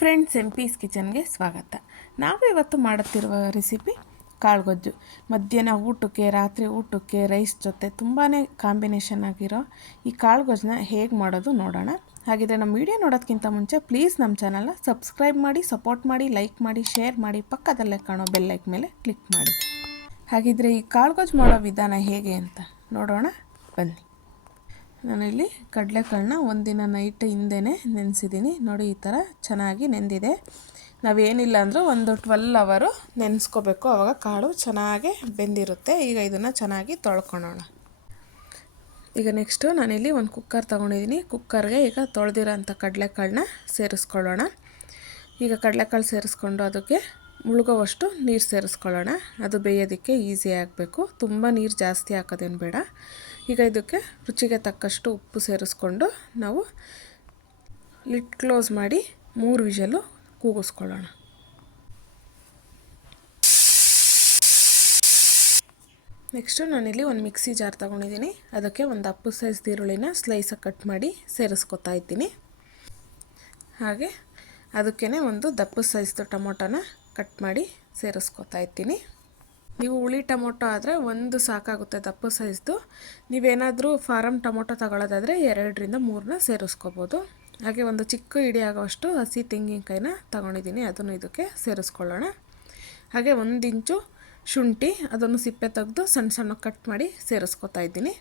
Friends M piece ಕಿಚನ್ಗೆ ಸ್ವಾಗತ. ನಾವು ಇವತ್ತು ಮಾಡುತ್ತಿರುವ ರೆಸಿಪಿ ಕಾಳುಗೊಜ್ಜು. ಮಧ್ಯಾಹ್ನ ಊಟಕ್ಕೆ, ರಾತ್ರಿ ಊಟಕ್ಕೆ ರೈಸ್ ಜೊತೆ ತುಂಬಾ ಕಾಂಬಿನೇಷನ್ ಆಗಿರೋ ಈ ಕಾಳುಗೊಜ್ಜನ್ನ ಹೇಗೆ ಮಾಡೋದು ನೋಡೋಣ. ಹಾಗಿದ್ರೆ ನಮ್ಮ ವಿಡಿಯೋ ನೋಡೋದಕ್ಕಿಂತ ಮುಂಚೆ ಪ್ಲೀಸ್ ನಮ್ಮ ಚಾನಲ್ನ ಸಬ್ಸ್ಕ್ರೈಬ್ ಮಾಡಿ, ಸಪೋರ್ಟ್ ಮಾಡಿ, ಲೈಕ್ ಮಾಡಿ, ಶೇರ್ ಮಾಡಿ, ಪಕ್ಕದಲ್ಲೇ ಕಾಣೋ ಬೆಲ್ ಲೈಕ್ ಮೇಲೆ ಕ್ಲಿಕ್ ಮಾಡಿ. ಹಾಗಿದ್ರೆ ಈ ಕಾಳುಗೊಜ್ಜು ಮಾಡೋ ವಿಧಾನ ಹೇಗೆ ಅಂತ ನೋಡೋಣ. ಬನ್ನಿ. ನಾನಿಲ್ಲಿ ಕಡಲೆಕಾಳನ್ನ ಒಂದಿನ ನೈಟ್ ಹಿಂದೆನೇ ನೆನೆಸಿದ್ದೀನಿ ನೋಡಿ, ಈ ಥರ ಚೆನ್ನಾಗಿ ನೆಂದಿದೆ. ನಾವೇನಿಲ್ಲ ಅಂದರೂ ಒಂದು ಟ್ವೆಲ್ ಅವರು ನೆನೆಸ್ಕೋಬೇಕು. ಆವಾಗ ಕಾಳು ಚೆನ್ನಾಗಿ ಬೆಂದಿರುತ್ತೆ. ಈಗ ಇದನ್ನು ಚೆನ್ನಾಗಿ ತೊಳ್ಕೊಳೋಣ. ಈಗ ನೆಕ್ಸ್ಟು ನಾನಿಲ್ಲಿ ಒಂದು ಕುಕ್ಕರ್ ತೊಗೊಂಡಿದ್ದೀನಿ ಕುಕ್ಕರ್ಗೆ ಈಗ ತೊಳೆದಿರೋಂಥ ಕಡಲೆಕಾಳನ್ನ ಸೇರಿಸ್ಕೊಳ್ಳೋಣ. ಈಗ ಕಡಲೆಕಾಳು ಸೇರಿಸ್ಕೊಂಡು ಅದಕ್ಕೆ ಮುಳುಗೋವಷ್ಟು ನೀರು ಸೇರಿಸ್ಕೊಳ್ಳೋಣ. ಅದು ಬೇಯೋದಕ್ಕೆ ಈಸಿ ಆಗಬೇಕು. ತುಂಬ ನೀರು ಜಾಸ್ತಿ ಹಾಕೋದೇನು ಬೇಡ. ಈಗ ಇದಕ್ಕೆ ರುಚಿಗೆ ತಕ್ಕಷ್ಟು ಉಪ್ಪು ಸೇರಿಸ್ಕೊಂಡು ನಾವು ಲಿಟ್ ಕ್ಲೋಸ್ ಮಾಡಿ ಮೂರು ವಿಷಲು ಕೂಗಿಸ್ಕೊಳ್ಳೋಣ. ನೆಕ್ಸ್ಟು ನಾನಿಲ್ಲಿ ಒಂದು ಮಿಕ್ಸಿ ಜಾರ್ ತೊಗೊಂಡಿದ್ದೀನಿ. ಅದಕ್ಕೆ ಒಂದು ಅಪ್ಪು ಸೈಜ್ ಈರುಳ್ಳಿನ ಸ್ಲೈಸಾಗಿ ಕಟ್ ಮಾಡಿ ಸೇರಿಸ್ಕೊತಾ ಇದ್ದೀನಿ. ಹಾಗೆ ಅದಕ್ಕೇ ಒಂದು ದಪ್ಪ ಸೈಜ್ದು ಟೊಮೊಟೊನ ಕಟ್ ಮಾಡಿ ಸೇರಿಸ್ಕೊತಾ ಇದ್ದೀನಿ. ನೀವು ಹುಳಿ ಟೊಮೊಟೊ ಆದರೆ ಒಂದು ಸಾಕಾಗುತ್ತೆ ದಪ್ಪ ಸೈಜ್ದು. ನೀವೇನಾದರೂ ಫಾರಮ್ ಟೊಮೊಟೊ ತಗೊಳ್ಳೋದಾದರೆ ಎರಡರಿಂದ ಮೂರನ್ನ ಸೇರಿಸ್ಕೋಬೋದು. ಹಾಗೆ ಒಂದು ಚಿಕ್ಕ ಇಡಿ ಆಗೋಷ್ಟು ಹಸಿ ತೆಂಗಿನಕಾಯಿನ ತಗೊಂಡಿದ್ದೀನಿ, ಅದನ್ನು ಇದಕ್ಕೆ ಸೇರಿಸ್ಕೊಳ್ಳೋಣ. ಹಾಗೆ ಒಂದು ಇಂಚು ಶುಂಠಿ, ಅದನ್ನು ಸಿಪ್ಪೆ ತೆಗೆದು ಸಣ್ಣ ಸಣ್ಣ ಕಟ್ ಮಾಡಿ ಸೇರಿಸ್ಕೊತಾ ಇದ್ದೀನಿ.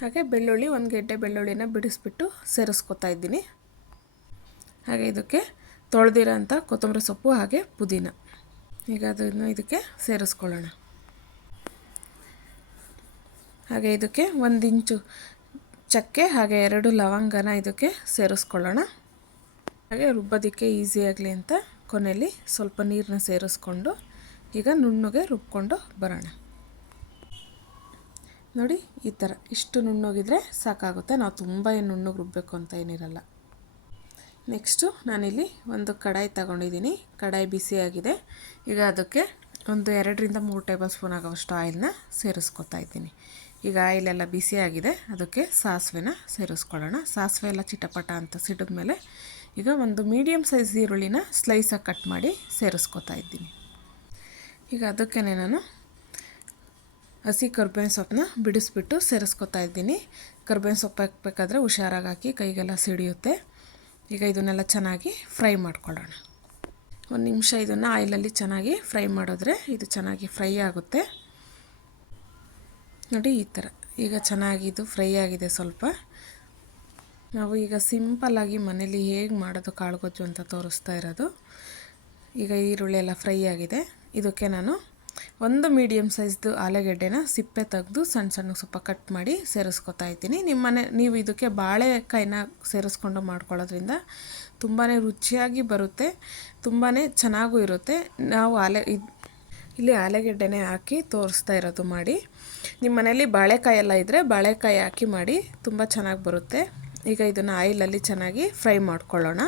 ಹಾಗೆ ಬೆಳ್ಳುಳ್ಳಿ, ಒಂದು ಗೆಡ್ಡೆ ಬೆಳ್ಳುಳ್ಳಿನ ಬಿಡಿಸ್ಬಿಟ್ಟು ಸೇರಿಸ್ಕೊತಾ ಇದ್ದೀನಿ. ಹಾಗೆ ಇದಕ್ಕೆ ತೊಳೆದಿರೋಂಥ ಕೊತ್ತಂಬರಿ ಸೊಪ್ಪು ಹಾಗೆ ಪುದೀನ. ಈಗ ಅದನ್ನು ಇದಕ್ಕೆ ಸೇರಿಸ್ಕೊಳ್ಳೋಣ. ಹಾಗೆ ಇದಕ್ಕೆ ಒಂದು ಇಂಚು ಚಕ್ಕೆ, ಹಾಗೆ ಎರಡು ಲವಂಗನ ಇದಕ್ಕೆ ಸೇರಿಸ್ಕೊಳ್ಳೋಣ. ಹಾಗೆ ರುಬ್ಬೋದಕ್ಕೆ ಈಸಿ ಆಗಲಿ ಅಂತ ಕೊನೆಯಲ್ಲಿ ಸ್ವಲ್ಪ ನೀರನ್ನ ಸೇರಿಸ್ಕೊಂಡು ಈಗ ನುಣ್ಣಗೆ ರುಬ್ಕೊಂಡು ಬರೋಣ. ನೋಡಿ, ಈ ಥರ ಇಷ್ಟು ನುಣ್ಣೋಗಿದ್ರೆ ಸಾಕಾಗುತ್ತೆ. ನಾವು ತುಂಬ ಏನು ನುಣ್ಣಗೆ ರುಬ್ಬಬೇಕು ಅಂತ ಏನಿರಲ್ಲ. ನೆಕ್ಸ್ಟು ನಾನಿಲ್ಲಿ ಒಂದು ಕಡಾಯಿ ತಗೊಂಡಿದ್ದೀನಿ. ಕಡಾಯಿ ಬಿಸಿಯಾಗಿದೆ. ಈಗ ಅದಕ್ಕೆ ಒಂದು ಎರಡರಿಂದ ಮೂರು ಟೇಬಲ್ ಸ್ಪೂನ್ ಆಗೋಷ್ಟು ಆಯಿಲ್ನ ಸೇರಿಸ್ಕೊತಾ ಇದ್ದೀನಿ. ಈಗ ಆಯಿಲೆಲ್ಲ ಬಿಸಿಯಾಗಿದೆ. ಅದಕ್ಕೆ ಸಾಸಿವೆನ ಸೇರಿಸ್ಕೊಳ್ಳೋಣ. ಸಾಸಿವೆ ಎಲ್ಲ ಚಿಟಪಟ ಅಂತ ಸಿಡಿದ ಮೇಲೆ ಈಗ ಒಂದು ಮೀಡಿಯಮ್ ಸೈಜ್ ಈರುಳ್ಳಿನ ಸ್ಲೈಸಾಗಿ ಕಟ್ ಮಾಡಿ ಸೇರಿಸ್ಕೊತಾ ಇದ್ದೀನಿ. ಈಗ ಅದಕ್ಕೇ ನಾನು ಹಸಿ ಕರ್ಬೇವಿನ ಸೊಪ್ಪನ್ನ ಬಿಡಿಸ್ಬಿಟ್ಟು ಸೇರಿಸ್ಕೊತಾ ಇದ್ದೀನಿ. ಕರ್ಬೇವಿನ ಸೊಪ್ಪು ಹಾಕಬೇಕಾದ್ರೆ ಹುಷಾರಾಗಿ ಹಾಕಿ ಕೈಗೆಲ್ಲ ಸಿಡಿಯುತ್ತೆ. ಈಗ ಇದನ್ನೆಲ್ಲ ಚೆನ್ನಾಗಿ ಫ್ರೈ ಮಾಡ್ಕೊಳ್ಳೋಣ. ಒಂದು ನಿಮಿಷ ಇದನ್ನು ಆಯಿಲಲ್ಲಿ ಚೆನ್ನಾಗಿ ಫ್ರೈ ಮಾಡಿದ್ರೆ ಇದು ಚೆನ್ನಾಗಿ ಫ್ರೈ ಆಗುತ್ತೆ. ನೋಡಿ ಈ ಥರ ಈಗ ಚೆನ್ನಾಗಿ ಇದು ಫ್ರೈ ಆಗಿದೆ ಸ್ವಲ್ಪ. ನಾವು ಈಗ ಸಿಂಪಲ್ಲಾಗಿ ಮನೇಲಿ ಹೇಗೆ ಮಾಡೋದು ಕಾಳುಗೊಜ್ಜು ಅಂತ ತೋರಿಸ್ತಾ ಇರೋದು. ಈಗ ಈರುಳ್ಳಿ ಎಲ್ಲ ಫ್ರೈ ಆಗಿದೆ. ಇದಕ್ಕೆ ನಾನು ಒಂದು ಮೀಡಿಯಮ್ ಸೈಜ್ದು ಆಲೂಗೆಡ್ಡೆನ ಸಿಪ್ಪೆ ತೆಗೆದು ಸಣ್ಣ ಸಣ್ಣ ಸ್ವಲ್ಪ ಕಟ್ ಮಾಡಿ ಸೇರಿಸ್ಕೊತಾ ಇದ್ದೀನಿ. ನಿಮ್ಮನೆ ನೀವು ಇದಕ್ಕೆ ಬಾಳೆಕಾಯಿನ ಸೇರಿಸ್ಕೊಂಡು ಮಾಡ್ಕೊಳ್ಳೋದ್ರಿಂದ ತುಂಬಾ ರುಚಿಯಾಗಿ ಬರುತ್ತೆ ತುಂಬಾ ಚೆನ್ನಾಗೂ ಇರುತ್ತೆ. ನಾವು ಆಲೆ ಇಲ್ಲಿ ಆಲೂಗೆಡ್ಡೆನೇ ಹಾಕಿ ತೋರಿಸ್ತಾ ಇರೋದು ಮಾಡಿ. ನಿಮ್ಮ ಮನೇಲಿ ಬಾಳೆಕಾಯಿ ಎಲ್ಲ ಇದ್ದರೆ ಬಾಳೆಕಾಯಿ ಹಾಕಿ ಮಾಡಿ, ತುಂಬ ಚೆನ್ನಾಗಿ ಬರುತ್ತೆ. ಈಗ ಇದನ್ನು ಆಯಿಲಲ್ಲಿ ಚೆನ್ನಾಗಿ ಫ್ರೈ ಮಾಡ್ಕೊಳ್ಳೋಣ.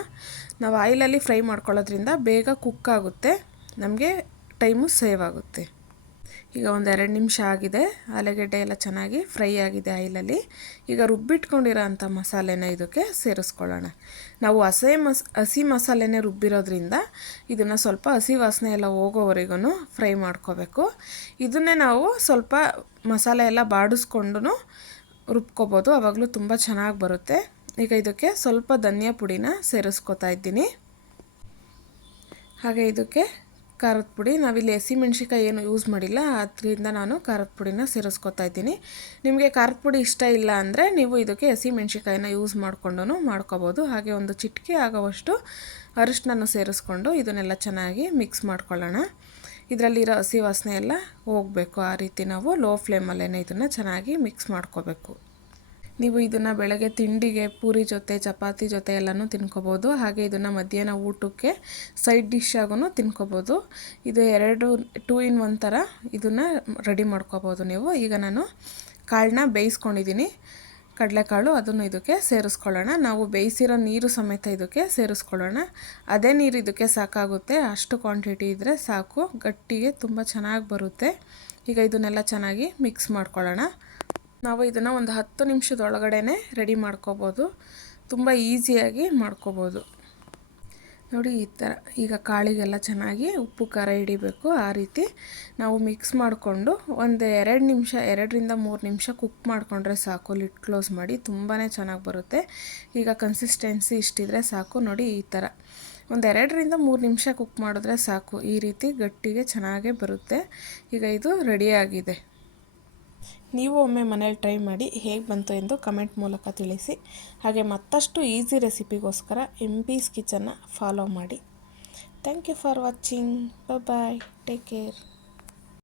ನಾವು ಆಯಿಲಲ್ಲಿ ಫ್ರೈ ಮಾಡ್ಕೊಳ್ಳೋದ್ರಿಂದ ಬೇಗ ಕುಕ್ ಆಗುತ್ತೆ. ನಮಗೆ ಟೈಮು ಸೇವ್ ಆಗುತ್ತೆ. ಈಗ ಒಂದು ಎರಡು ನಿಮಿಷ ಆಗಿದೆ. ಆಲೂಗಡ್ಡೆ ಎಲ್ಲ ಚೆನ್ನಾಗಿ ಫ್ರೈ ಆಗಿದೆ ಆಯಿಲಲ್ಲಿ. ಈಗ ರುಬ್ಬಿಟ್ಕೊಂಡಿರೋ ಅಂಥ ಮಸಾಲೆನ ಇದಕ್ಕೆ ಸೇರಿಸ್ಕೊಳ್ಳೋಣ. ನಾವು ಹಸೆ ಮಸ್, ಹಸಿ ಮಸಾಲೆನೇ ರುಬ್ಬಿರೋದ್ರಿಂದ ಇದನ್ನು ಸ್ವಲ್ಪ ಹಸಿ ವಾಸನೆ ಎಲ್ಲ ಹೋಗೋವರೆಗೂ ಫ್ರೈ ಮಾಡ್ಕೋಬೇಕು. ಇದನ್ನೇ ನಾವು ಸ್ವಲ್ಪ ಮಸಾಲೆ ಎಲ್ಲ ಬಾಡಿಸ್ಕೊಂಡು ರುಬ್ಕೋಬೋದು. ಆವಾಗಲೂ ತುಂಬ ಚೆನ್ನಾಗಿ ಬರುತ್ತೆ. ಈಗ ಇದಕ್ಕೆ ಸ್ವಲ್ಪ ಧನಿಯಾ ಪುಡಿನ ಸೇರಿಸ್ಕೊತಾ ಇದ್ದೀನಿ. ಹಾಗೆ ಇದಕ್ಕೆ ಖಾರದ ಪುಡಿ. ನಾವಿಲ್ಲಿ ಹಸಿಮೆಣ್ಸಿಕಾಯಿ ಏನು ಯೂಸ್ ಮಾಡಿಲ್ಲ. ಅದರಿಂದ ನಾನು ಖಾರದ ಪುಡಿನ ಸೇರಿಸ್ಕೊತಾ ಇದ್ದೀನಿ. ನಿಮಗೆ ಖಾರದ ಪುಡಿ ಇಷ್ಟ ಇಲ್ಲ ಅಂದರೆ ನೀವು ಇದಕ್ಕೆ ಹಸಿಮೆಣ್ಸಿಕಾಯಿನ ಯೂಸ್ ಮಾಡಿಕೊಂಡು ಮಾಡ್ಕೋಬೋದು. ಹಾಗೆ ಒಂದು ಚಿಟಿಕೆ ಆಗೋವಷ್ಟು ಅರಿಶಿನ ಸೇರಿಸ್ಕೊಂಡು ಇದನ್ನೆಲ್ಲ ಚೆನ್ನಾಗಿ ಮಿಕ್ಸ್ ಮಾಡ್ಕೊಳ್ಳೋಣ. ಇದರಲ್ಲಿರೋ ಹಸಿ ವಾಸನೆ ಎಲ್ಲ ಹೋಗಬೇಕು. ಆ ರೀತಿ ನಾವು ಲೋ ಫ್ಲೇಮಲ್ಲೇ ಇದನ್ನು ಚೆನ್ನಾಗಿ ಮಿಕ್ಸ್ ಮಾಡ್ಕೋಬೇಕು. ನೀವು ಇದನ್ನು ಬೆಳಗ್ಗೆ ತಿಂಡಿಗೆ ಪೂರಿ ಜೊತೆ, ಚಪಾತಿ ಜೊತೆ ಎಲ್ಲನೂ ತಿನ್ಕೋಬೋದು. ಹಾಗೆ ಇದನ್ನು ಮಧ್ಯಾಹ್ನ ಊಟಕ್ಕೆ ಸೈಡ್ ಡಿಶ್ ಆಗೂ ತಿನ್ಕೋಬೋದು. ಇದು ಎರಡು ಟೂ ಇನ್ ಒನ್ ಥರ ಇದನ್ನು ರೆಡಿ ಮಾಡ್ಕೋಬೋದು ನೀವು. ಈಗ ನಾನು ಕಾಳನ್ನ ಬೇಯಿಸ್ಕೊಂಡಿದ್ದೀನಿ ಕಡಲೆಕಾಳು ಅದನ್ನು ಇದಕ್ಕೆ ಸೇರಿಸ್ಕೊಳ್ಳೋಣ. ನಾವು ಬೇಯಿಸಿರೋ ನೀರು ಸಮೇತ ಇದಕ್ಕೆ ಸೇರಿಸ್ಕೊಳ್ಳೋಣ. ಅದೇ ನೀರು ಇದಕ್ಕೆ ಸಾಕಾಗುತ್ತೆ. ಅಷ್ಟು ಕ್ವಾಂಟಿಟಿ ಇದ್ದರೆ ಸಾಕು. ಗಟ್ಟಿಗೆ ತುಂಬ ಚೆನ್ನಾಗಿ ಬರುತ್ತೆ. ಈಗ ಇದನ್ನೆಲ್ಲ ಚೆನ್ನಾಗಿ ಮಿಕ್ಸ್ ಮಾಡ್ಕೊಳ್ಳೋಣ. ನಾವು ಇದನ್ನು ಒಂದು ಹತ್ತು ನಿಮಿಷದೊಳಗಡೆ ರೆಡಿ ಮಾಡ್ಕೋಬೋದು. ತುಂಬ ಈಸಿಯಾಗಿ ಮಾಡ್ಕೋಬೋದು. ನೋಡಿ ಈ ಥರ ಈಗ ಕಾಳಿಗೆಲ್ಲ ಚೆನ್ನಾಗಿ ಉಪ್ಪು, ಖಾರ ಹಿಡಿಬೇಕು. ಆ ರೀತಿ ನಾವು ಮಿಕ್ಸ್ ಮಾಡಿಕೊಂಡು ಒಂದು ಎರಡು ನಿಮಿಷ, ಎರಡರಿಂದ ಮೂರು ನಿಮಿಷ ಕುಕ್ ಮಾಡಿಕೊಂಡ್ರೆ ಸಾಕು. ಲಿಟ್ ಕ್ಲೋಸ್ ಮಾಡಿ ತುಂಬಾ ಚೆನ್ನಾಗಿ ಬರುತ್ತೆ. ಈಗ ಕನ್ಸಿಸ್ಟೆನ್ಸಿ ಇಷ್ಟಿದ್ರೆ ಸಾಕು. ನೋಡಿ ಈ ಥರ ಒಂದು ಎರಡರಿಂದ ಮೂರು ನಿಮಿಷ ಕುಕ್ ಮಾಡಿದ್ರೆ ಸಾಕು. ಈ ರೀತಿ ಗಟ್ಟಿಗೆ ಚೆನ್ನಾಗೇ ಬರುತ್ತೆ. ಈಗ ಇದು ರೆಡಿಯಾಗಿದೆ ನೀವು ಒಮ್ಮೆ ಮನೇಲಿ ಟ್ರೈ ಮಾಡಿ ಹೇಗೆ ಬಂತು ಎಂದು ಕಮೆಂಟ್ ಮೂಲಕ ತಿಳಿಸಿ. ಹಾಗೆ ಮತ್ತಷ್ಟು ಈಸಿ ರೆಸಿಪಿಗೋಸ್ಕರ ಎಂ ಪೀಸ್ ಕಿಚನ್ನ ಫಾಲೋ ಮಾಡಿ. Thank you for watching. Bye take care.